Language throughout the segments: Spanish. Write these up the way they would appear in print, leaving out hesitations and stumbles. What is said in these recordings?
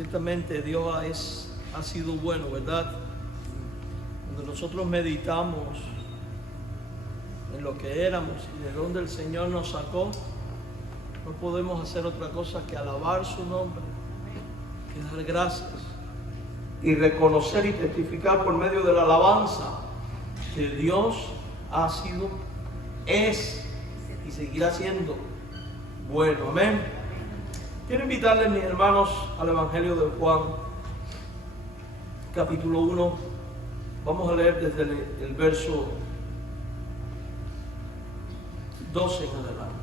Ciertamente Dios ha sido bueno, ¿verdad? Cuando nosotros meditamos en lo que éramos y de dónde el Señor nos sacó, no podemos hacer otra cosa que alabar su nombre, que dar gracias y reconocer y testificar por medio de la alabanza que Dios ha sido, es y seguirá siendo bueno. Amén. Quiero invitarles, mis hermanos, al Evangelio de Juan, capítulo 1. Vamos a leer desde el verso 12 en adelante.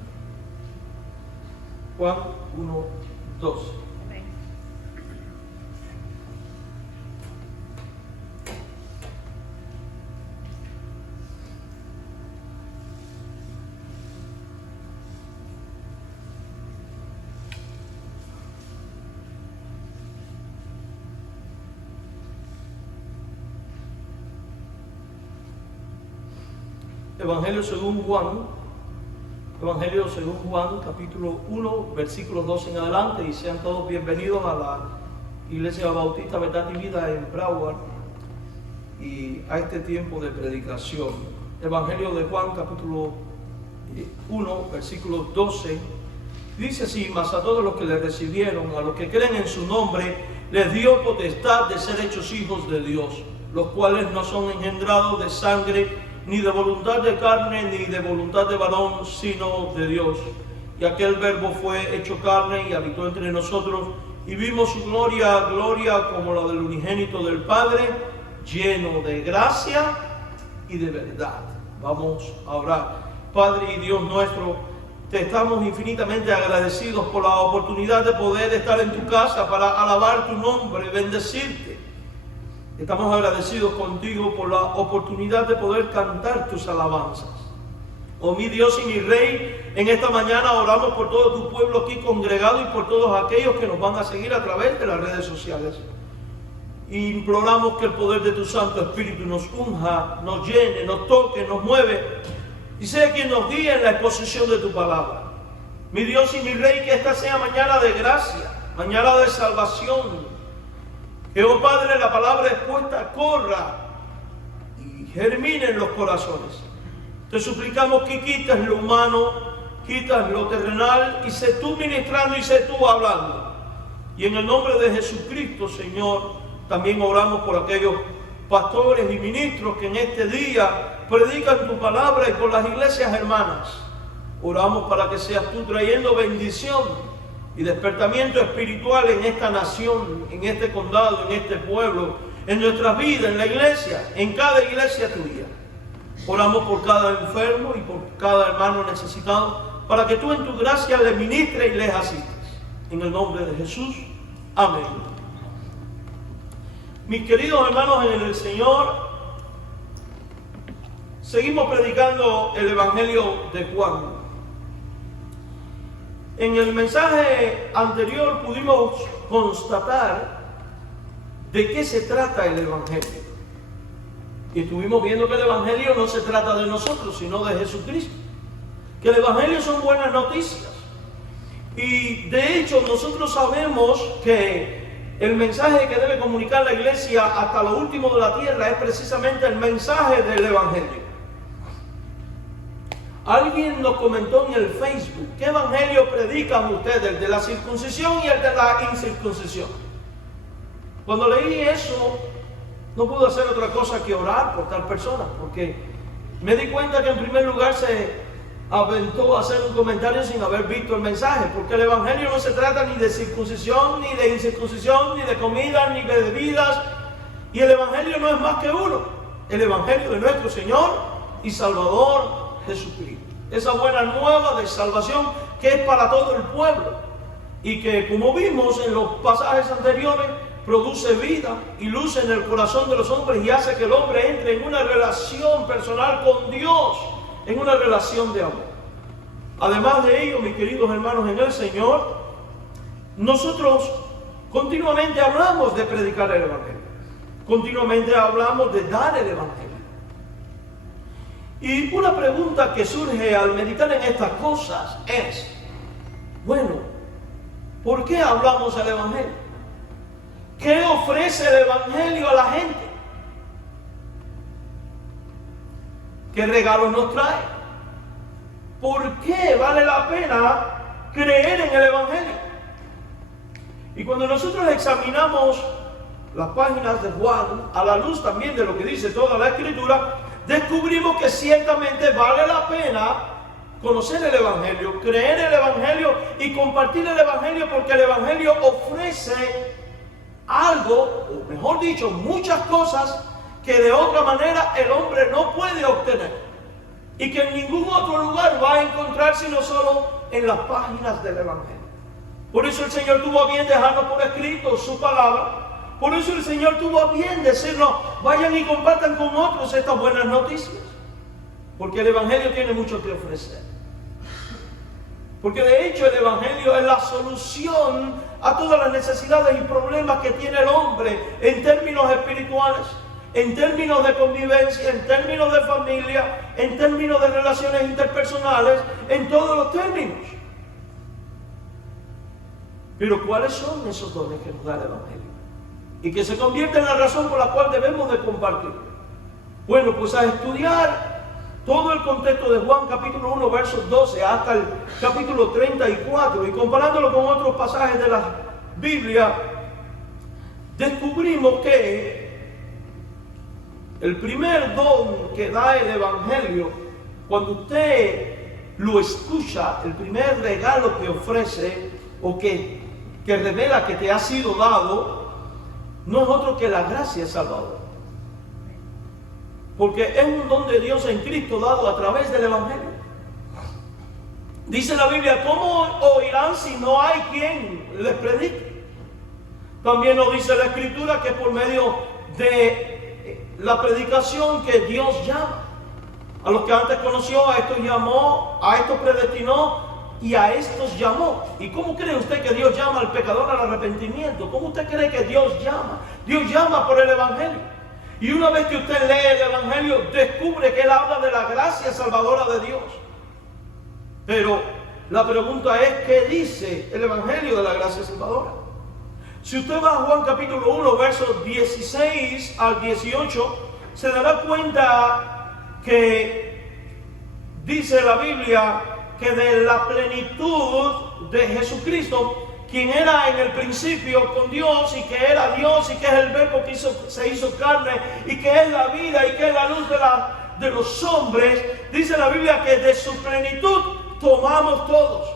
Juan 1, 12. Evangelio según Juan, capítulo 1, versículos 12 en adelante, y sean todos bienvenidos a la Iglesia Bautista Verdad y Vida en Broward y a este tiempo de predicación. Evangelio de Juan, capítulo 1, versículo 12, dice así: mas a todos los que le recibieron, a los que creen en su nombre, les dio potestad de ser hechos hijos de Dios, los cuales no son engendrados de sangre, ni de voluntad de carne, ni de voluntad de varón, sino de Dios. Y aquel verbo fue hecho carne y habitó entre nosotros, y vimos su gloria, gloria como la del unigénito del Padre, lleno de gracia y de verdad. Vamos a orar. Padre y Dios nuestro, te estamos infinitamente agradecidos por la oportunidad de poder estar en tu casa para alabar tu nombre, bendecirte. Estamos agradecidos contigo por la oportunidad de poder cantar tus alabanzas. Oh mi Dios y mi Rey, en esta mañana oramos por todo tu pueblo aquí congregado y por todos aquellos que nos van a seguir a través de las redes sociales. Y imploramos que el poder de tu Santo Espíritu nos unja, nos llene, nos toque, nos mueve y sea quien nos guíe en la exposición de tu palabra. Mi Dios y mi Rey, que esta sea mañana de gracia, mañana de salvación. Que, oh Padre, la palabra expuesta corra y germine en los corazones. Te suplicamos que quites lo humano, quitas lo terrenal y sé tú ministrando y sé tú hablando. Y en el nombre de Jesucristo, Señor, también oramos por aquellos pastores y ministros que en este día predican tu palabra y por las iglesias hermanas. Oramos para que seas tú trayendo bendición y despertamiento espiritual en esta nación, en este condado, en este pueblo, en nuestras vidas, en la iglesia, en cada iglesia tuya. Oramos por cada enfermo y por cada hermano necesitado, para que tú en tu gracia le ministres y les asistas. En el nombre de Jesús, amén. Mis queridos hermanos en el Señor, seguimos predicando el Evangelio de Juan. En el mensaje anterior pudimos constatar de qué se trata el Evangelio. Y estuvimos viendo que el Evangelio no se trata de nosotros, sino de Jesucristo. Que el Evangelio son buenas noticias. Y de hecho nosotros sabemos que el mensaje que debe comunicar la iglesia hasta lo último de la tierra es precisamente el mensaje del Evangelio. Alguien nos comentó en el Facebook: ¿qué evangelio predican ustedes? ¿El de la circuncisión y el de la incircuncisión? Cuando leí eso, no pude hacer otra cosa que orar por tal persona, porque me di cuenta que en primer lugar se aventó a hacer un comentario sin haber visto el mensaje, porque el evangelio no se trata ni de circuncisión, ni de incircuncisión, ni de comida, ni de bebidas, y el evangelio no es más que uno: el evangelio de nuestro Señor y Salvador Jesucristo. Esa buena nueva de salvación que es para todo el pueblo y que, como vimos en los pasajes anteriores, produce vida y luz en el corazón de los hombres y hace que el hombre entre en una relación personal con Dios, en una relación de amor. Además de ello, mis queridos hermanos en el Señor, nosotros continuamente hablamos de predicar el Evangelio, continuamente hablamos de dar el Evangelio. Y una pregunta que surge al meditar en estas cosas es: bueno, ¿por qué hablamos del Evangelio? ¿Qué ofrece el Evangelio a la gente? ¿Qué regalos nos trae? ¿Por qué vale la pena creer en el Evangelio? Y cuando nosotros examinamos las páginas de Juan, a la luz también de lo que dice toda la Escritura, descubrimos que ciertamente vale la pena conocer el Evangelio, creer en el Evangelio y compartir el Evangelio, porque el Evangelio ofrece algo, o mejor dicho, muchas cosas que de otra manera el hombre no puede obtener y que en ningún otro lugar va a encontrar sino solo en las páginas del Evangelio. Por eso el Señor tuvo a bien dejarnos por escrito su palabra. Por eso el Señor tuvo a bien decirnos: vayan y compartan con otros estas buenas noticias, porque el Evangelio tiene mucho que ofrecer. Porque de hecho el Evangelio es la solución a todas las necesidades y problemas que tiene el hombre en términos espirituales, en términos de convivencia, en términos de familia, en términos de relaciones interpersonales, en todos los términos. Pero ¿cuáles son esos dones que nos da el Evangelio? Y que se convierte en la razón por la cual debemos de compartirlo. Bueno, pues a estudiar todo el contexto de Juan capítulo 1 versos 12 hasta el capítulo 34 y comparándolo con otros pasajes de la Biblia, descubrimos que el primer don que da el Evangelio, cuando usted lo escucha, el primer regalo que ofrece o que revela que te ha sido dado, no es otro que la gracia salvadora. Porque es un don de Dios en Cristo dado a través del Evangelio. Dice la Biblia: ¿cómo oirán si no hay quien les predique? También nos dice la Escritura que por medio de la predicación que Dios llama. A los que antes conoció, a estos llamó, a estos predestinó y a estos llamó. ¿Y cómo cree usted que Dios llama al pecador al arrepentimiento? ¿Cómo usted cree que Dios llama? Dios llama por el Evangelio. Y una vez que usted lee el Evangelio, descubre que él habla de la gracia salvadora de Dios. Pero la pregunta es: ¿qué dice el Evangelio de la gracia salvadora? Si usted va a Juan capítulo 1, versos 16 al 18, se dará cuenta que dice la Biblia que de la plenitud de Jesucristo, quien era en el principio con Dios y que era Dios y que es el verbo que se hizo carne y que es la vida y que es la luz de los hombres, dice la Biblia que de su plenitud tomamos todos.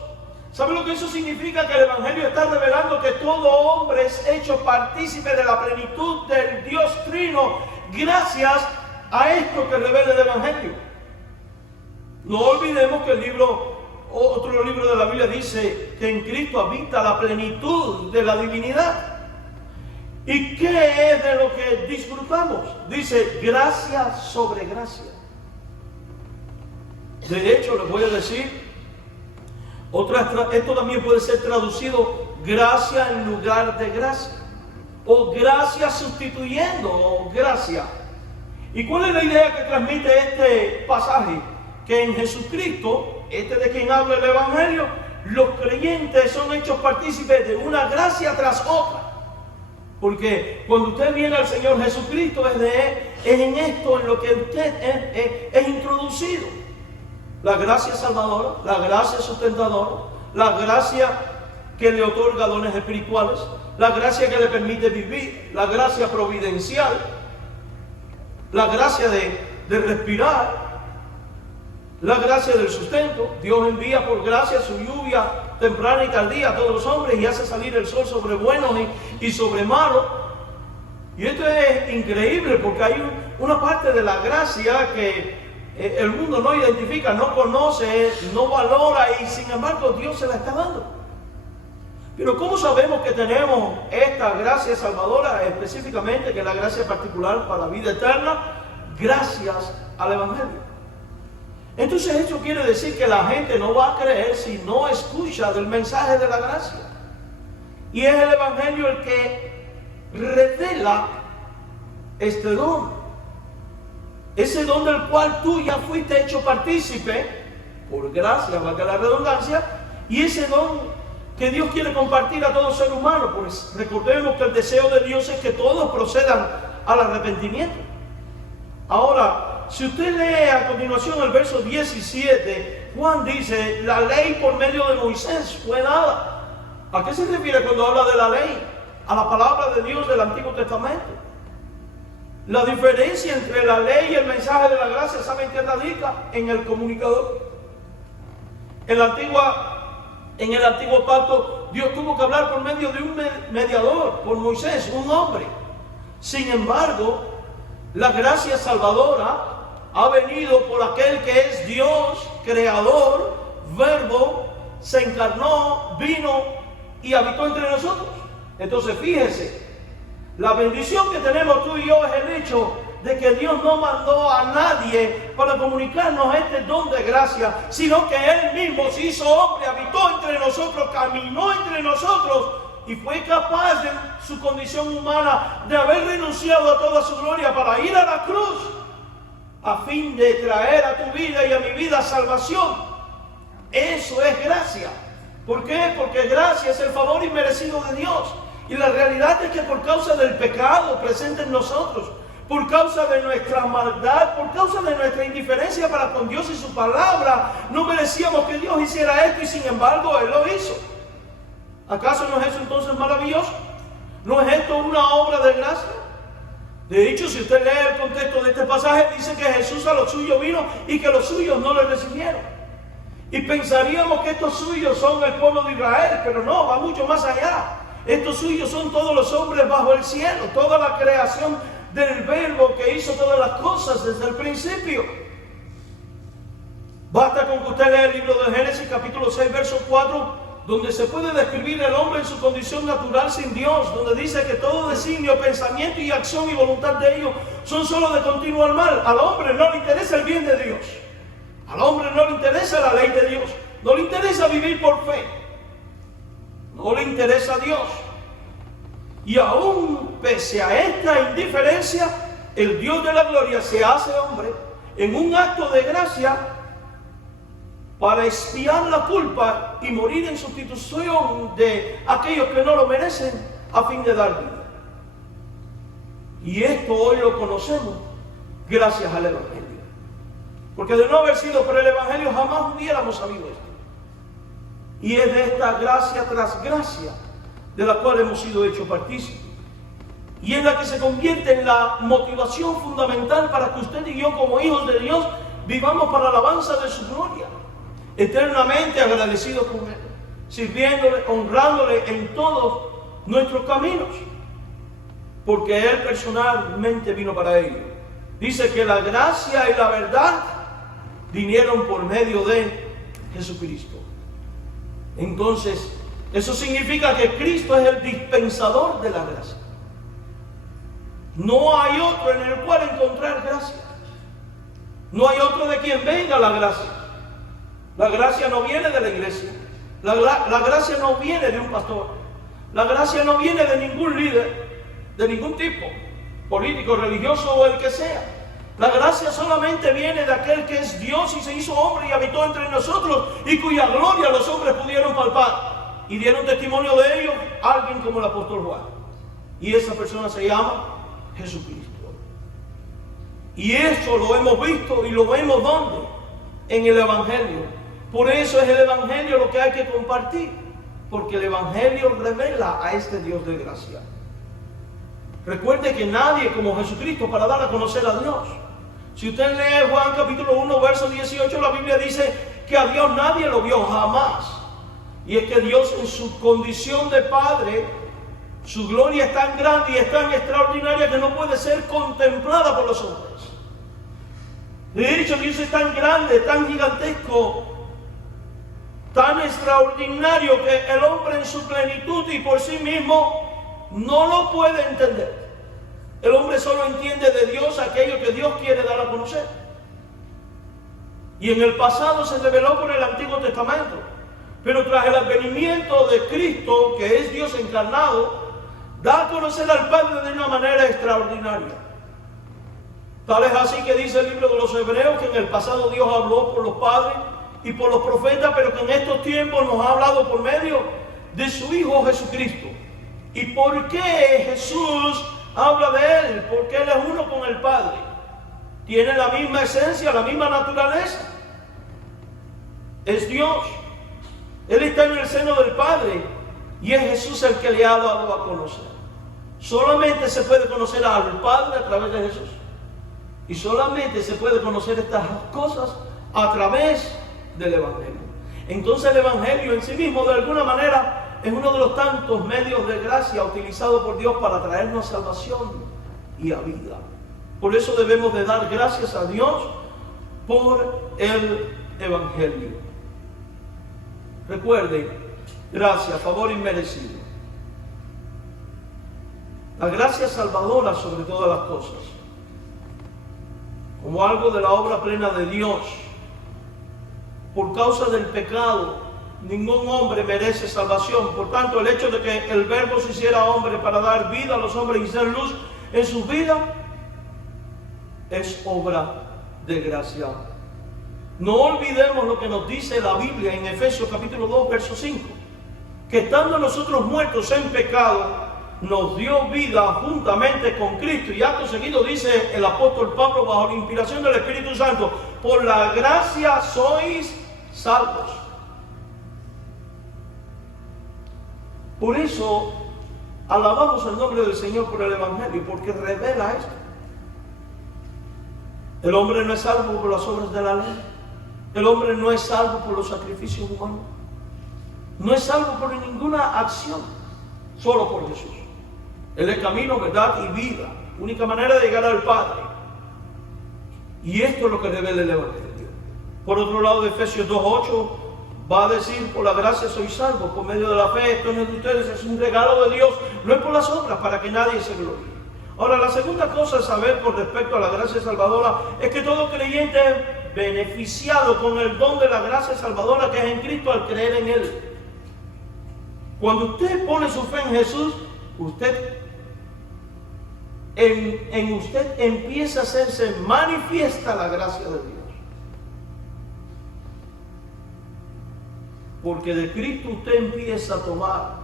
¿Sabe lo que eso significa? Que el Evangelio está revelando que todo hombre es hecho partícipe de la plenitud del Dios Trino gracias a esto que revela el Evangelio. No olvidemos que otro libro de la Biblia dice que en Cristo habita la plenitud de la divinidad. ¿Y qué es de lo que disfrutamos? Dice: gracia sobre gracia. De hecho, les voy a decir, esto también puede ser traducido gracia en lugar de gracia, o gracia sustituyendo gracia. ¿Y cuál es la idea que transmite este pasaje? Que en Jesucristo, de quien habla el Evangelio, los creyentes son hechos partícipes de una gracia tras otra. Porque cuando usted viene al Señor Jesucristo, es en esto en lo que usted es introducido. La gracia salvadora, la gracia sustentadora, la gracia que le otorga dones espirituales, la gracia que le permite vivir, la gracia providencial, la gracia de respirar, la gracia del sustento. Dios envía por gracia su lluvia temprana y tardía a todos los hombres y hace salir el sol sobre buenos y sobre malos. Y esto es increíble porque hay una parte de la gracia que el mundo no identifica, no conoce, no valora, y sin embargo Dios se la está dando. Pero ¿cómo sabemos que tenemos esta gracia salvadora específicamente, que es la gracia particular para la vida eterna? Gracias al Evangelio. Entonces esto quiere decir que la gente no va a creer si no escucha del mensaje de la gracia. Y es el Evangelio el que revela este don. Ese don del cual tú ya fuiste hecho partícipe, por gracia, valga la redundancia, y ese don que Dios quiere compartir a todo ser humano. Pues recordemos que el deseo de Dios es que todos procedan al arrepentimiento. Ahora, si usted lee a continuación el verso 17, Juan dice, la ley por medio de Moisés fue dada. ¿A qué se refiere cuando habla de la ley? A la palabra de Dios del Antiguo Testamento. La diferencia entre la ley y el mensaje de la gracia, ¿saben qué radica? En el comunicador. En el antiguo pacto, Dios tuvo que hablar por medio de un mediador, por Moisés, un hombre. Sin embargo, la gracia salvadora ha venido por aquel que es Dios, creador, verbo, se encarnó, vino y habitó entre nosotros. Entonces fíjese, la bendición que tenemos tú y yo es el hecho de que Dios no mandó a nadie para comunicarnos este don de gracia, sino que Él mismo se hizo hombre, habitó entre nosotros, caminó entre nosotros y fue capaz de su condición humana de haber renunciado a toda su gloria para ir a la cruz a fin de traer a tu vida y a mi vida salvación. Eso es gracia. ¿Por qué? Porque gracia es el favor inmerecido de Dios. Y la realidad es que por causa del pecado presente en nosotros, por causa de nuestra maldad, por causa de nuestra indiferencia para con Dios y su palabra, no merecíamos que Dios hiciera esto y sin embargo Él lo hizo. ¿Acaso no es eso entonces maravilloso? ¿No es esto una obra de gracia? De hecho, si usted lee el contexto de este pasaje, dice que Jesús a los suyos vino y que los suyos no le recibieron. Y pensaríamos que estos suyos son el pueblo de Israel, pero no, va mucho más allá. Estos suyos son todos los hombres bajo el cielo, toda la creación del verbo que hizo todas las cosas desde el principio. Basta con que usted lea el libro de Génesis capítulo 6 verso 4, donde se puede describir el hombre en su condición natural sin Dios, donde dice que todo designio, pensamiento y acción y voluntad de ellos son solo de continuo al mal. Al hombre no le interesa el bien de Dios, al hombre no le interesa la ley de Dios, no le interesa vivir por fe, no le interesa a Dios. Y aún pese a esta indiferencia, el Dios de la gloria se hace hombre en un acto de gracia para expiar la culpa y morir en sustitución de aquellos que no lo merecen a fin de dar vida. Y esto hoy lo conocemos gracias al Evangelio. Porque de no haber sido por el Evangelio jamás hubiéramos sabido esto. Y es de esta gracia tras gracia de la cual hemos sido hechos partícipes. Y es la que se convierte en la motivación fundamental para que usted y yo como hijos de Dios vivamos para la alabanza de su gloria. Eternamente agradecidos con Él, sirviéndole, honrándole en todos nuestros caminos, porque Él personalmente vino para ello. Dice que la gracia y la verdad vinieron por medio de Jesucristo. Entonces, eso significa que Cristo es el dispensador de la gracia. No hay otro en el cual encontrar gracia. No hay otro de quien venga la gracia. La gracia no viene de la iglesia. La gracia no viene de un pastor. La gracia no viene de ningún líder, de ningún tipo, político, religioso o el que sea. La gracia solamente viene de aquel que es Dios y se hizo hombre y habitó entre nosotros y cuya gloria los hombres pudieron palpar. Y dieron testimonio de ello alguien como el apóstol Juan. Y esa persona se llama Jesucristo. Y eso lo hemos visto y lo vemos ¿dónde? En el Evangelio. Por eso es el Evangelio lo que hay que compartir, porque el Evangelio revela a este Dios de gracia. Recuerde que nadie como Jesucristo para dar a conocer a Dios. Si usted lee Juan capítulo 1 verso 18, la Biblia dice que a Dios nadie lo vio jamás. Y es que Dios en su condición de Padre, su gloria es tan grande y es tan extraordinaria que no puede ser contemplada por los hombres. De hecho, Dios es tan grande, tan gigantesco, tan extraordinario que el hombre en su plenitud y por sí mismo no lo puede entender. El hombre solo entiende de Dios aquello que Dios quiere dar a conocer. Y en el pasado se reveló por el Antiguo Testamento. Pero tras el advenimiento de Cristo, que es Dios encarnado, da a conocer al Padre de una manera extraordinaria. Tal es así que dice el libro de los Hebreos que en el pasado Dios habló por los padres y por los profetas, pero que en estos tiempos nos ha hablado por medio de su Hijo Jesucristo. ¿Y por qué Jesús habla de Él? Porque Él es uno con el Padre. Tiene la misma esencia, la misma naturaleza. Es Dios. Él está en el seno del Padre y es Jesús el que le ha dado a conocer. Solamente se puede conocer al Padre a través de Jesús. Y solamente se puede conocer estas cosas a través del Evangelio. Entonces el Evangelio en sí mismo, de alguna manera, es uno de los tantos medios de gracia utilizados por Dios para traernos salvación y a vida. Por eso debemos de dar gracias a Dios por el Evangelio. Recuerden, gracia, favor inmerecido. La gracia salvadora sobre todas las cosas, como algo de la obra plena de Dios. Por causa del pecado, ningún hombre merece salvación. Por tanto, el hecho de que el Verbo se hiciera hombre para dar vida a los hombres y ser luz en sus vidas, es obra de gracia. No olvidemos lo que nos dice la Biblia en Efesios capítulo 2, verso 5. Que estando nosotros muertos en pecado, nos dio vida juntamente con Cristo. Y acto seguido dice el apóstol Pablo, bajo la inspiración del Espíritu Santo: por la gracia sois salvos. Por eso alabamos el nombre del Señor por el Evangelio, porque revela esto. El hombre no es salvo por las obras de la ley. El hombre no es salvo por los sacrificios humanos. No es salvo por ninguna acción, solo por Jesús. Él es camino, verdad y vida. Única manera de llegar al Padre. Y esto es lo que revela el Evangelio. Por otro lado, de Efesios 2:8 va a decir: por la gracia sois salvos por medio de la fe. Esto no es de ustedes, es un regalo de Dios. No es por las obras, para que nadie se gloríe. Ahora, la segunda cosa a saber con respecto a la gracia salvadora es que todo creyente es beneficiado con el don de la gracia salvadora que es en Cristo al creer en Él. Cuando usted pone su fe en Jesús, en usted empieza a hacerse manifiesta la gracia de Dios. Porque de Cristo usted empieza a tomar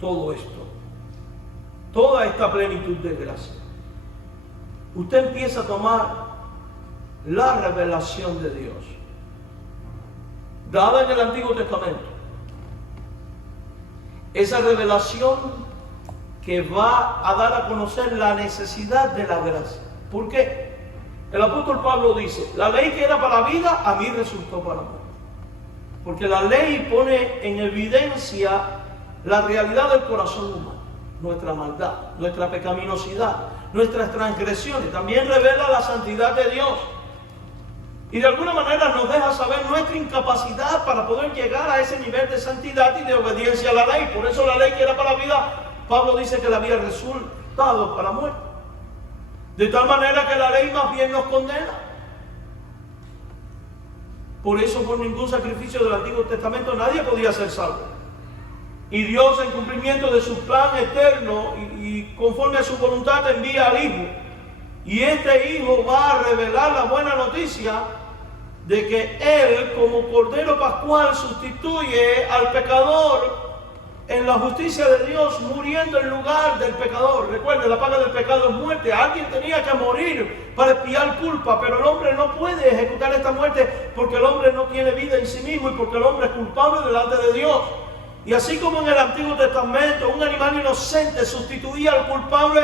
todo esto, toda esta plenitud de gracia. Usted empieza a tomar la revelación de Dios dada en el Antiguo Testamento. Esa revelación que va a dar a conocer la necesidad de la gracia. ¿Por qué? El apóstol Pablo dice: la ley que era para vida, a mí resultó para muerte. Porque la ley pone en evidencia la realidad del corazón humano, nuestra maldad, nuestra pecaminosidad, nuestras transgresiones. También revela la santidad de Dios. Y de alguna manera nos deja saber nuestra incapacidad para poder llegar a ese nivel de santidad y de obediencia a la ley. Por eso la ley que era para vida, Pablo dice que la había resultado para muerte. De tal manera que la ley más bien nos condena. Por eso, por ningún sacrificio del Antiguo Testamento nadie podía ser salvo. Y Dios, en cumplimiento de su plan eterno y conforme a su voluntad, envía al Hijo. Y este Hijo va a revelar la buena noticia de que Él, como Cordero Pascual, sustituye al pecador en la justicia de Dios, muriendo en lugar del pecador. Recuerden, la paga del pecado es muerte. Alguien tenía que morir para expiar culpa, pero el hombre no puede ejecutar esta muerte porque el hombre no tiene vida en sí mismo y porque el hombre es culpable delante de Dios. Y así como en el Antiguo Testamento un animal inocente sustituía al culpable,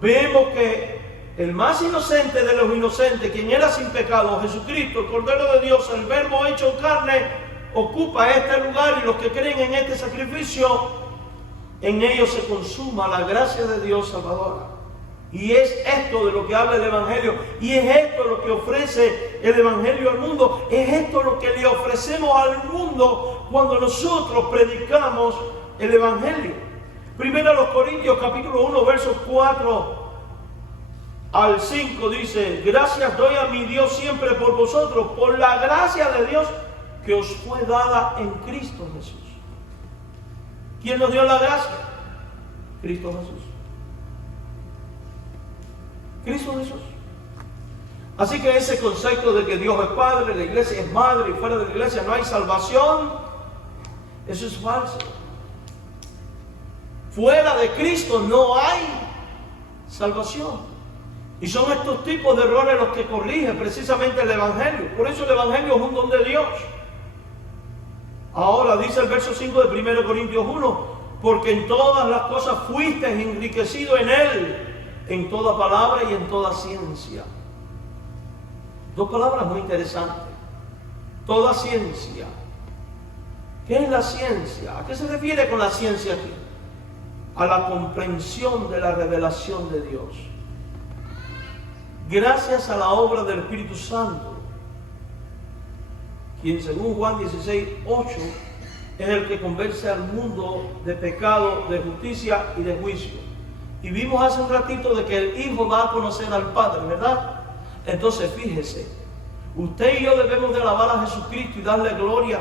vemos que el más inocente de los inocentes, quien era sin pecado, Jesucristo, el Cordero de Dios, el Verbo hecho carne, ocupa este lugar, y los que creen en este sacrificio, en ellos se consuma la gracia de Dios salvadora. Y es esto de lo que habla el Evangelio, y es esto lo que ofrece el Evangelio al mundo, es esto lo que le ofrecemos al mundo cuando nosotros predicamos el Evangelio. Primero a los Corintios capítulo 1 versos 4 al 5 dice: gracias doy a mi Dios siempre por vosotros, por la gracia de Dios que os fue dada en Cristo Jesús. ¿Quién nos dio la gracia? Cristo Jesús. Cristo Jesús. Así que ese concepto de que Dios es Padre, la iglesia es madre y fuera de la iglesia no hay salvación, Eso es falso. Fuera de Cristo no hay salvación. Y son estos tipos de errores los que corrigen precisamente el Evangelio. Por eso el Evangelio es un don de Dios. Ahora dice el verso 5 de 1 Corintios 1, porque en todas las cosas fuiste enriquecido en Él, en toda palabra y en toda ciencia. Dos palabras muy interesantes. Toda ciencia. ¿Qué es la ciencia? ¿A qué se refiere con la ciencia aquí? A la comprensión de la revelación de Dios. Gracias a la obra del Espíritu Santo, quien según Juan 16:8 es el que convence al mundo de pecado, de justicia y de juicio. Y vimos hace un ratito de que el Hijo va a conocer al Padre, ¿verdad? Entonces fíjese, usted y yo debemos de alabar a Jesucristo y darle gloria,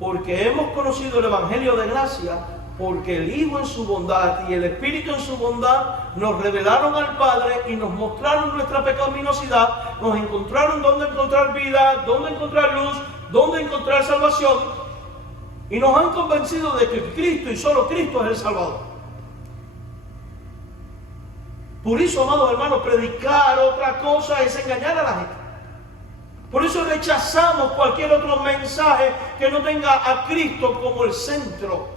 porque hemos conocido el Evangelio de gracia, porque el Hijo en su bondad y el Espíritu en su bondad nos revelaron al Padre y nos mostraron nuestra pecaminosidad, nos encontraron dónde encontrar vida, dónde encontrar luz, dónde encontrar salvación, y nos han convencido de que Cristo y solo Cristo es el Salvador. Por eso, amados hermanos, predicar otra cosa es engañar a la gente. Por eso rechazamos cualquier otro mensaje que no tenga a Cristo como el centro.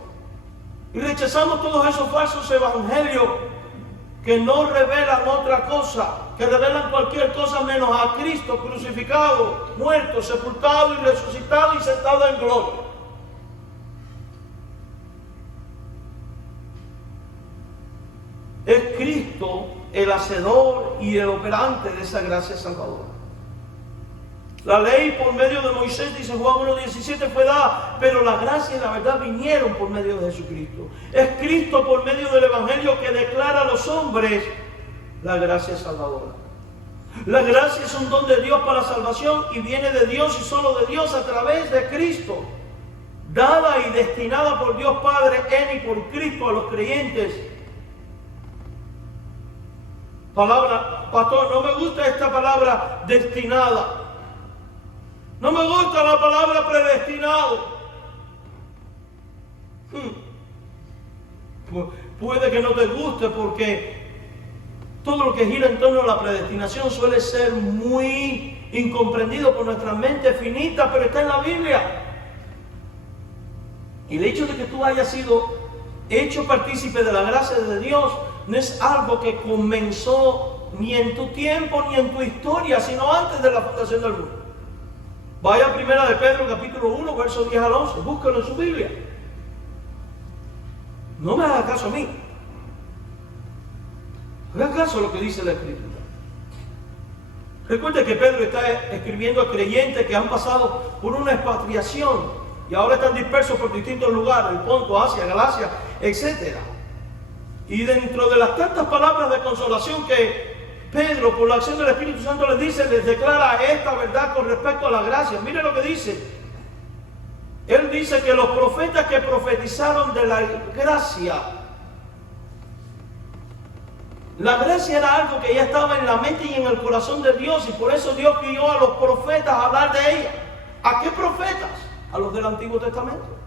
Y rechazamos todos esos falsos evangelios que no revelan otra cosa, que revelan cualquier cosa menos a Cristo crucificado, muerto, sepultado y resucitado y sentado en gloria. Es Cristo el hacedor y el operante de esa gracia salvadora. La ley por medio de Moisés, dice Juan 1:17, fue dada, pero la gracia y la verdad vinieron por medio de Jesucristo. Es Cristo por medio del Evangelio que declara a los hombres la gracia salvadora. La gracia es un don de Dios para la salvación y viene de Dios y solo de Dios a través de Cristo, dada y destinada por Dios Padre en y por Cristo a los creyentes. Palabra, pastor, no me gusta esta palabra destinada. No me gusta la palabra predestinado. Puede que no te guste porque todo lo que gira en torno a la predestinación suele ser muy incomprendido por nuestra mente finita, pero está en la Biblia. Y el hecho de que tú hayas sido hecho partícipe de la gracia de Dios no es algo que comenzó ni en tu tiempo ni en tu historia, sino antes de la fundación del mundo. Vaya a Primera de Pedro, capítulo 1, versos 10 al 11. Búscalo en su Biblia. No me haga caso a mí. Haga caso a lo que dice la Escritura. Recuerde que Pedro está escribiendo a creyentes que han pasado por una expatriación y ahora están dispersos por distintos lugares, el Ponto, Asia, Galacia, etc. Y dentro de las tantas palabras de consolación que Pedro, por la acción del Espíritu Santo, les dice, les declara esta verdad con respecto a la gracia. Mire lo que dice. Él dice que los profetas que profetizaron de la gracia era algo que ya estaba en la mente y en el corazón de Dios, y por eso Dios guió a los profetas a hablar de ella. ¿A qué profetas? A los del Antiguo Testamento.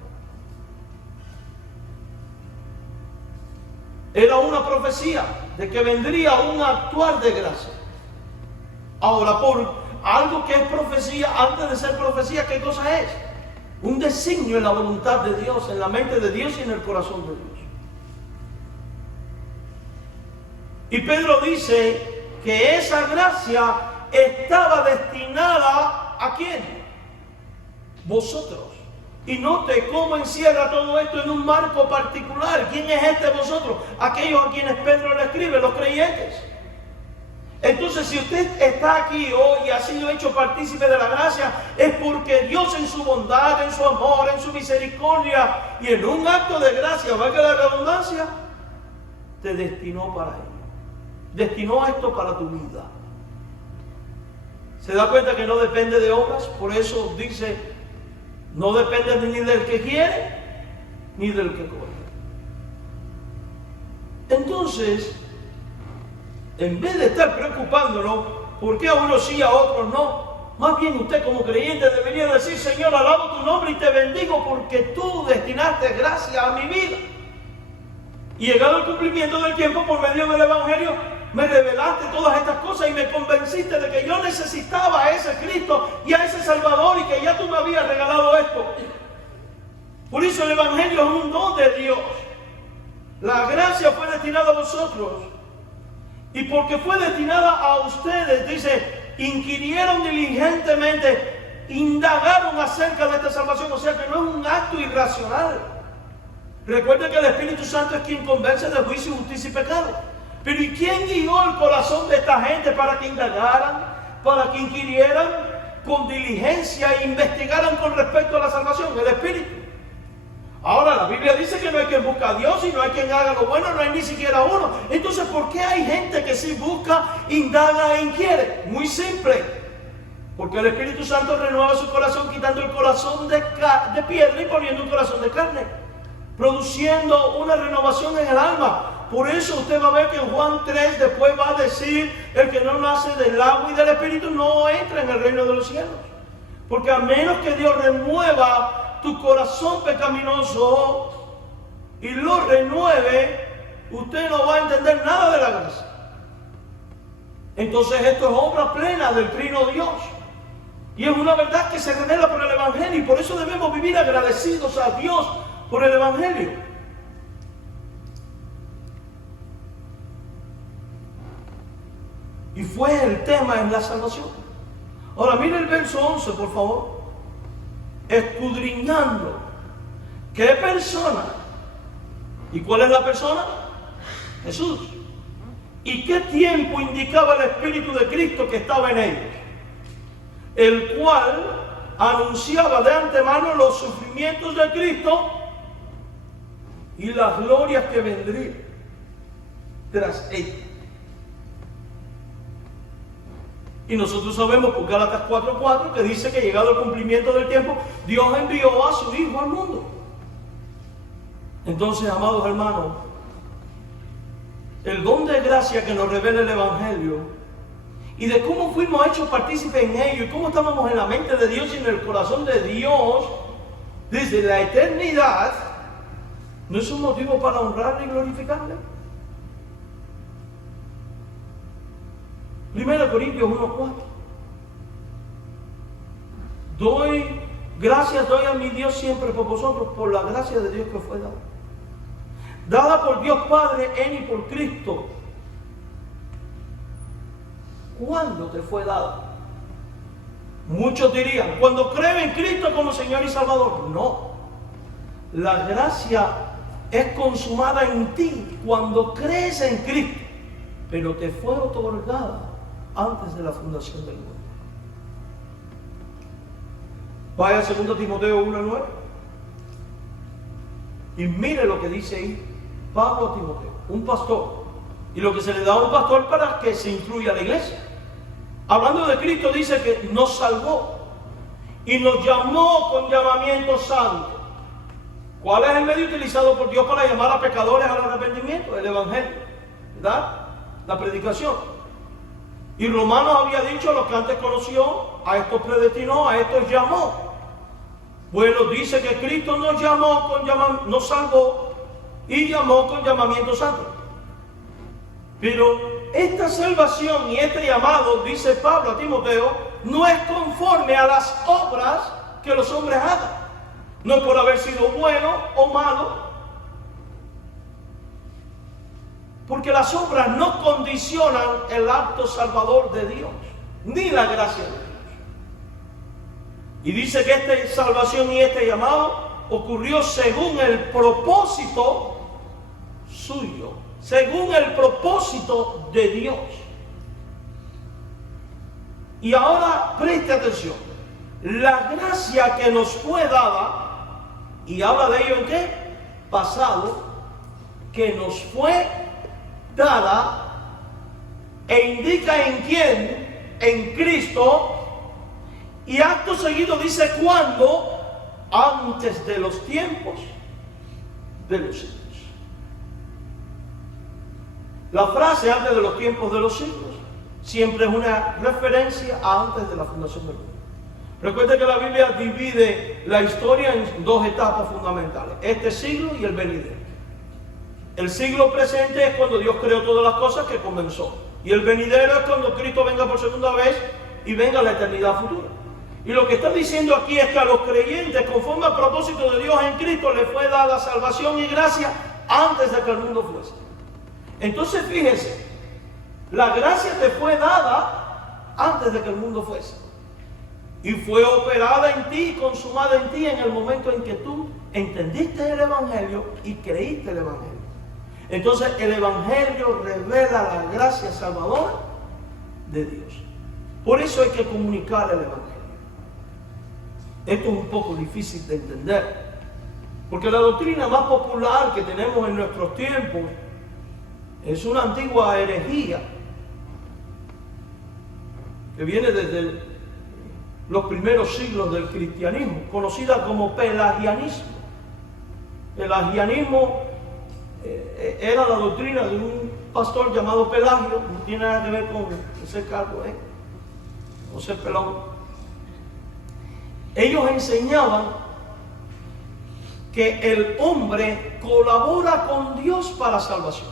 Era una profecía de que vendría un actuar de gracia. Ahora, por algo que es profecía, antes de ser profecía, ¿qué cosa es? Un designio en la voluntad de Dios, en la mente de Dios y en el corazón de Dios. Y Pedro dice que esa gracia estaba destinada ¿a quién? Vosotros. Y note cómo encierra todo esto en un marco particular. ¿Quién es este vosotros? Aquellos a quienes Pedro le escribe, los creyentes. Entonces, si usted está aquí hoy y ha sido hecho partícipe de la gracia, es porque Dios en su bondad, en su amor, en su misericordia y en un acto de gracia, valga la redundancia, te destinó para ello. Destinó esto para tu vida. ¿Se da cuenta que no depende de obras? Por eso dice, no depende ni del que quiere, ni del que corre. Entonces, en vez de estar preocupándonos, ¿por qué a unos sí, a otros no? Más bien usted como creyente debería decir: Señor, alabo tu nombre y te bendigo porque tú destinaste gracia a mi vida. Y llegado el cumplimiento del tiempo, por medio del Evangelio, me revelaste todas estas cosas y me convenciste de que yo necesitaba a ese Cristo y a ese Salvador y que ya tú me habías regalado esto. Por eso el Evangelio es un don de Dios. La gracia fue destinada a vosotros. Y porque fue destinada a ustedes, dice, inquirieron diligentemente, indagaron acerca de esta salvación. O sea que no es un acto irracional. Recuerden que el Espíritu Santo es quien convence de juicio, justicia y pecado. Pero ¿y quién guió el corazón de esta gente para que indagaran, para que inquirieran con diligencia e investigaran con respecto a la salvación? El Espíritu. Ahora la Biblia dice que no hay quien busque a Dios y no hay quien haga lo bueno, no hay ni siquiera uno. Entonces, ¿por qué hay gente que sí busca, indaga e inquiere? Muy simple. Porque el Espíritu Santo renueva su corazón quitando el corazón de piedra y poniendo un corazón de carne, produciendo una renovación en el alma. Por eso usted va a ver que en Juan 3 después va a decir: el que no nace del agua y del Espíritu no entra en el reino de los cielos. Porque a menos que Dios remueva tu corazón pecaminoso y lo renueve, usted no va a entender nada de la gracia. Entonces esto es obra plena del Trino Dios. Y es una verdad que se revela por el Evangelio, y por eso debemos vivir agradecidos a Dios por el Evangelio. Y fue el tema en la salvación. Ahora mire el verso 11, por favor. Escudriñando qué persona. ¿Y cuál es la persona? Jesús. ¿Y qué tiempo indicaba el Espíritu de Cristo que estaba en ellos? El cual anunciaba de antemano los sufrimientos de Cristo y las glorias que vendrían tras ellos. Y nosotros sabemos por Gálatas 4:4 que dice que llegado el cumplimiento del tiempo, Dios envió a su Hijo al mundo. Entonces, amados hermanos, el don de gracia que nos revela el Evangelio y de cómo fuimos hechos partícipes en ello y cómo estábamos en la mente de Dios y en el corazón de Dios desde la eternidad, ¿no es un motivo para honrarle y glorificarle? 1 Corintios 1:4. Doy a mi Dios siempre por vosotros, por la gracia de Dios que fue dada por Dios Padre en y por Cristo. ¿Cuándo te fue dada? Muchos dirían: cuando creo en Cristo como Señor y Salvador. No, la gracia es consumada en ti cuando crees en Cristo, pero te fue otorgada antes de la fundación del mundo. Vaya a 2 Timoteo 1:9 y mire lo que dice ahí Pablo a Timoteo, un pastor, y lo que se le da a un pastor para que se instruya a la iglesia. Hablando de Cristo, dice que nos salvó y nos llamó con llamamiento santo. ¿Cuál es el medio utilizado por Dios para llamar a pecadores al arrepentimiento? El Evangelio, ¿verdad? La predicación. Y Romanos había dicho: a los que antes conoció, a estos predestinó, a estos llamó. Bueno, dice que Cristo nos llamó nos salvó y llamó con llamamiento santo. Pero esta salvación y este llamado, dice Pablo a Timoteo, no es conforme a las obras que los hombres hagan. No es por haber sido bueno o malo, porque las obras no condicionan el acto salvador de Dios, ni la gracia de Dios. Y dice que esta salvación y este llamado ocurrió según el propósito suyo, según el propósito de Dios. Y ahora preste atención: la gracia que nos fue dada, y habla de ello en qué? Pasado, que nos fue dada, e indica en quién, en Cristo, y acto seguido dice cuándo: antes de los tiempos de los siglos. La frase antes de los tiempos de los siglos siempre es una referencia a antes de la fundación del mundo. Recuerda que la Biblia divide la historia en dos etapas fundamentales: este siglo y el venidero. El siglo presente es cuando Dios creó todas las cosas, que comenzó. Y el venidero es cuando Cristo venga por segunda vez y venga la eternidad futura. Y lo que está diciendo aquí es que a los creyentes, conforme al propósito de Dios en Cristo, le fue dada salvación y gracia antes de que el mundo fuese. Entonces fíjese, la gracia te fue dada antes de que el mundo fuese. Y fue operada en ti y consumada en ti en el momento en que tú entendiste el Evangelio y creíste el Evangelio. Entonces el Evangelio revela la gracia salvadora de Dios. Por eso hay que comunicar el Evangelio. Esto es un poco difícil de entender, porque la doctrina más popular que tenemos en nuestros tiempos es una antigua herejía que viene desde los primeros siglos del cristianismo, conocida como pelagianismo. Pelagianismo era la doctrina de un pastor llamado Pelagio, no tiene nada que ver con ese cargo, o ser pelón. Ellos enseñaban que el hombre colabora con Dios para salvación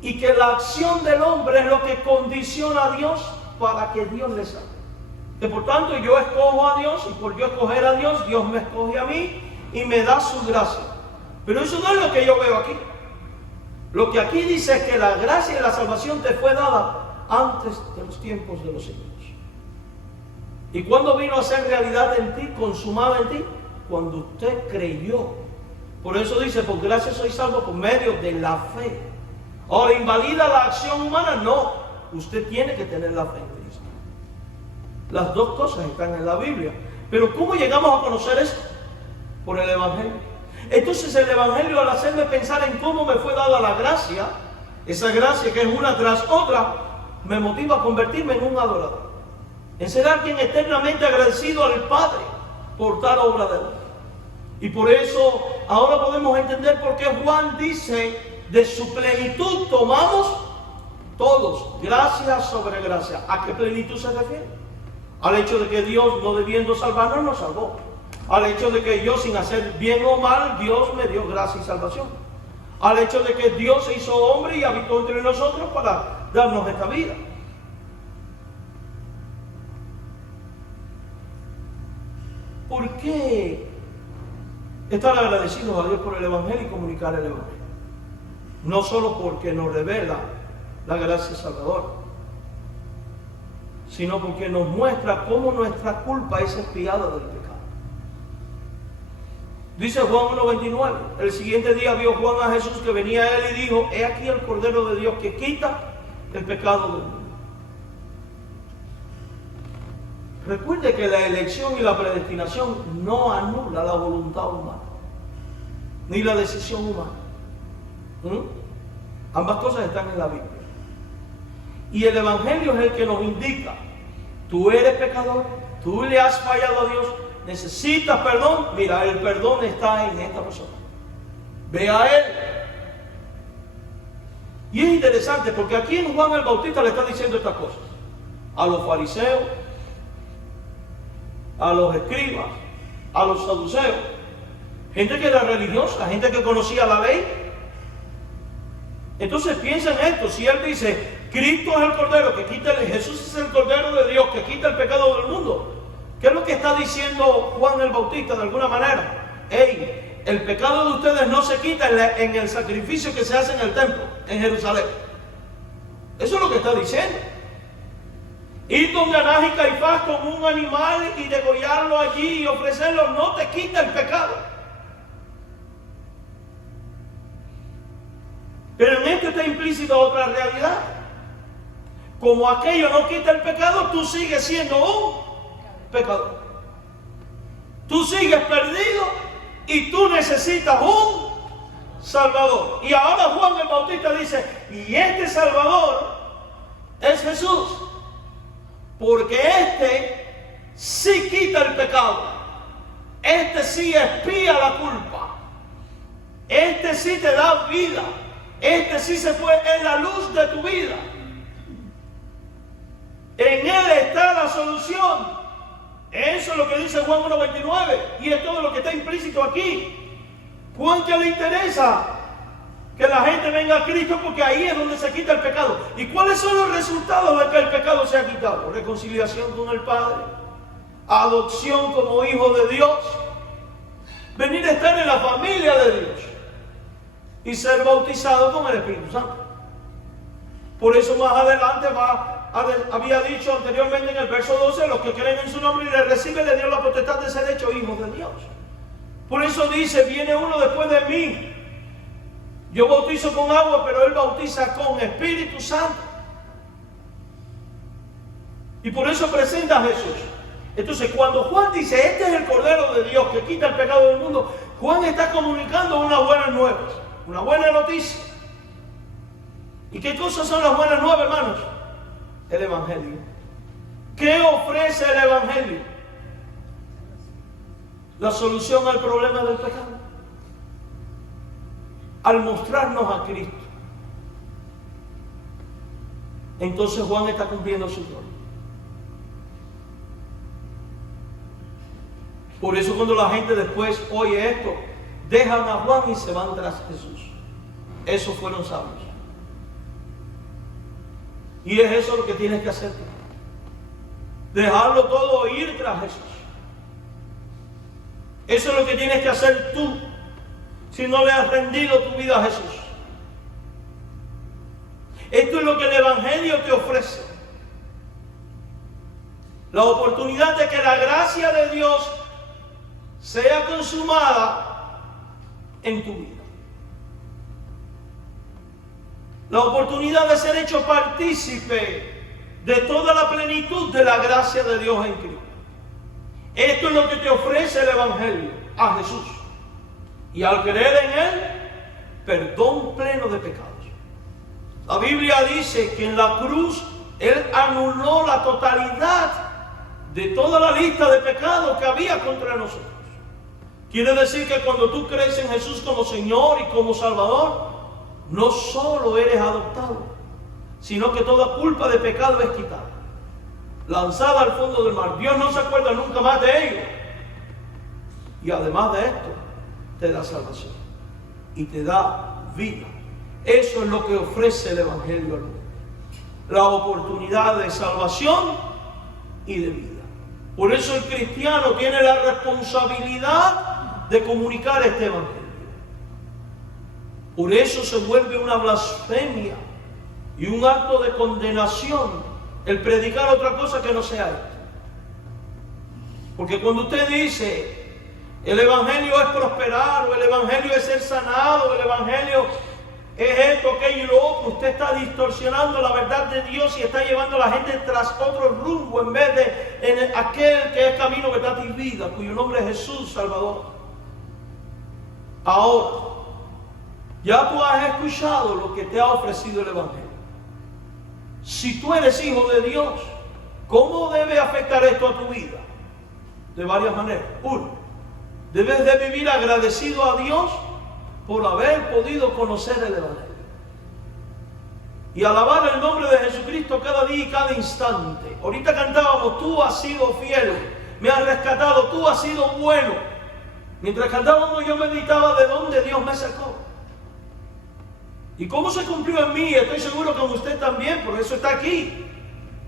y que la acción del hombre es lo que condiciona a Dios para que Dios le salve. Que por tanto yo escojo a Dios, y por yo escoger a Dios, Dios me escoge a mí y me da su gracia. Pero eso no es lo que yo veo aquí. Lo que aquí dice es que la gracia y la salvación te fue dada antes de los tiempos de los siglos. ¿Y cuándo vino a ser realidad en ti, consumada en ti? Cuando usted creyó. Por eso dice, por gracia soy salvo por medio de la fe. Ahora, ¿invalida la acción humana? No. Usted tiene que tener la fe en Cristo. Las dos cosas están en la Biblia. Pero ¿cómo llegamos a conocer esto? Por el Evangelio. Entonces el Evangelio, al hacerme pensar en cómo me fue dada la gracia, esa gracia que es una tras otra, me motiva a convertirme en un adorador. En ser alguien eternamente agradecido al Padre por tal obra de Dios. Y por eso ahora podemos entender por qué Juan dice, de su plenitud tomamos todos, gracia sobre gracia. ¿A qué plenitud se refiere? Al hecho de que Dios, no debiendo salvarnos, nos salvó. Al hecho de que yo, sin hacer bien o mal, Dios me dio gracia y salvación. Al hecho de que Dios se hizo hombre y habitó entre nosotros para darnos esta vida. ¿Por qué estar agradecidos a Dios por el Evangelio y comunicar el Evangelio? No solo porque nos revela la gracia salvadora, sino porque nos muestra cómo nuestra culpa es expiada del pecado. Dice Juan 1:29, el siguiente día vio Juan a Jesús que venía a él y dijo, he aquí el Cordero de Dios que quita el pecado del mundo. Recuerde que la elección y la predestinación no anula la voluntad humana, ni la decisión humana. Ambas cosas están en la Biblia. Y el Evangelio es el que nos indica, tú eres pecador, tú le has fallado a Dios, necesitas perdón. Mira, el perdón está en esta persona. Ve a Él. Y es interesante porque aquí en Juan el Bautista le está diciendo estas cosas a los fariseos, a los escribas, a los saduceos, gente que era religiosa, gente que conocía la ley. Entonces piensa en esto, si él dice, Cristo es el Cordero que quita, Jesús es el Cordero de Dios que quita el pecado del mundo, ¿qué es lo que está diciendo Juan el Bautista de alguna manera? Hey, el pecado de ustedes no se quita en el sacrificio que se hace en el templo, en Jerusalén. Eso es lo que está diciendo. Ir donde Anás y Caifás con un animal y degollarlo allí y ofrecerlo no te quita el pecado. Pero en esto está implícita otra realidad. Como aquello no quita el pecado, tú sigues siendo un pecador. Tú sigues perdido y tú necesitas un Salvador. Y ahora Juan el Bautista dice, y este Salvador es Jesús. Porque este sí quita el pecado. Este sí expía la culpa. Este sí te da vida. Este sí se fue en la luz de tu vida. En Él está la solución. Eso es lo que dice Juan 1:29 y es todo lo que está implícito aquí. Juan, ¿qué le interesa? Que la gente venga a Cristo, porque ahí es donde se quita el pecado. ¿Y cuáles son los resultados de que el pecado se ha quitado? Reconciliación con el Padre, adopción como hijo de Dios, venir a estar en la familia de Dios y ser bautizado con el Espíritu Santo. Por eso más adelante había dicho anteriormente en el verso 12, los que creen en su nombre y le reciben, le dio la potestad de ser hechos hijos de Dios. Por eso dice, viene uno después de mí. Yo bautizo con agua, pero Él bautiza con Espíritu Santo. Y por eso presenta a Jesús. Entonces, cuando Juan dice, este es el Cordero de Dios que quita el pecado del mundo, Juan está comunicando unas buenas nuevas, una buena noticia. ¿Y qué cosas son las buenas nuevas, hermanos? El Evangelio. ¿Qué ofrece el Evangelio? La solución al problema del pecado. Al mostrarnos a Cristo. Entonces Juan está cumpliendo su rol. Por eso cuando la gente después oye esto, dejan a Juan y se van tras Jesús. Esos fueron sabios. Y es eso lo que tienes que hacer. Dejarlo todo e ir tras Jesús. Eso es lo que tienes que hacer tú, si no le has rendido tu vida a Jesús. Esto es lo que el Evangelio te ofrece. La oportunidad de que la gracia de Dios sea consumada en tu vida. La oportunidad de ser hecho partícipe de toda la plenitud de la gracia de Dios en Cristo. Esto es lo que te ofrece el Evangelio a Jesús. Y al creer en Él, perdón pleno de pecados. La Biblia dice que en la cruz Él anuló la totalidad de toda la lista de pecados que había contra nosotros. Quiere decir que cuando tú crees en Jesús como Señor y como Salvador, no solo eres adoptado, sino que toda culpa de pecado es quitada, lanzada al fondo del mar. Dios no se acuerda nunca más de ello. Y además de esto, te da salvación y te da vida. Eso es lo que ofrece el Evangelio al mundo. La oportunidad de salvación y de vida. Por eso el cristiano tiene la responsabilidad de comunicar este Evangelio. Por eso se vuelve una blasfemia y un acto de condenación el predicar otra cosa que no sea esto. Porque cuando usted dice el Evangelio es prosperar, o el Evangelio es ser sanado, o el Evangelio es esto, aquello y lo otro, usted está distorsionando la verdad de Dios y está llevando a la gente tras otro rumbo en vez de en aquel que es camino, verdad y vida, cuyo nombre es Jesús Salvador. Ahora, ya tú has escuchado lo que te ha ofrecido el Evangelio. Si tú eres hijo de Dios, ¿cómo debe afectar esto a tu vida? De varias maneras. Uno, debes de vivir agradecido a Dios por haber podido conocer el Evangelio. Y alabar el nombre de Jesucristo cada día y cada instante. Ahorita cantábamos, tú has sido fiel, me has rescatado, tú has sido bueno. Mientras cantábamos yo meditaba de dónde Dios me sacó. ¿Y cómo se cumplió en mí? Estoy seguro que en usted también, por eso está aquí.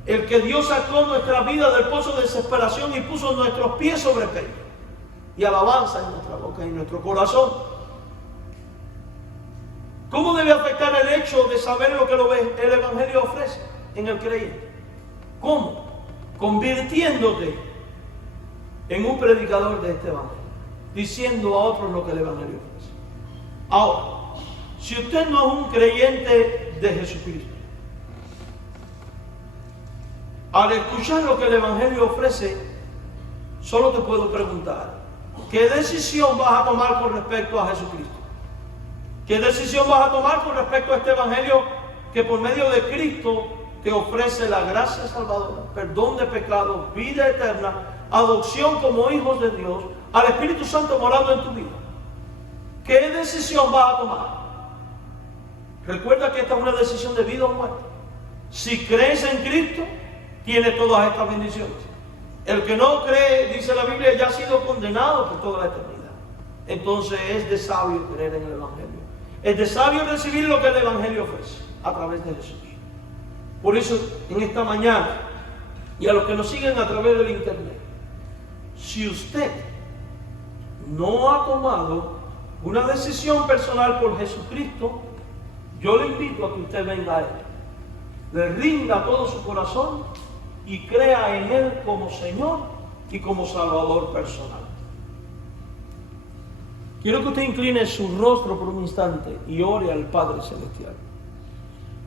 El que Dios sacó nuestra vida del pozo de desesperación y puso nuestros pies sobre peña. Y alabanza en nuestra boca y en nuestro corazón. ¿Cómo debe afectar el hecho de saber lo que el Evangelio ofrece en el creyente? ¿Cómo? Convirtiéndote en un predicador de este Evangelio. Diciendo a otros lo que el Evangelio ofrece. Ahora, si usted no es un creyente de Jesucristo, al escuchar lo que el Evangelio ofrece, solo te puedo preguntar, ¿qué decisión vas a tomar con respecto a Jesucristo? ¿Qué decisión vas a tomar con respecto a este Evangelio que por medio de Cristo te ofrece la gracia salvadora, perdón de pecados, vida eterna, adopción como hijos de Dios, al Espíritu Santo morando en tu vida? ¿Qué decisión vas a tomar? Recuerda que esta es una decisión de vida o muerte. Si crees en Cristo, tiene todas estas bendiciones. El que no cree, dice la Biblia, ya ha sido condenado por toda la eternidad. Entonces es de sabio creer en el Evangelio. Es de sabio recibir lo que el Evangelio ofrece a través de Jesús. Por eso, en esta mañana, y a los que nos siguen a través del internet, si usted no ha tomado una decisión personal por Jesucristo, yo le invito a que usted venga a Él, le rinda todo su corazón y crea en Él como Señor y como Salvador personal. Quiero que usted incline su rostro por un instante y ore al Padre Celestial.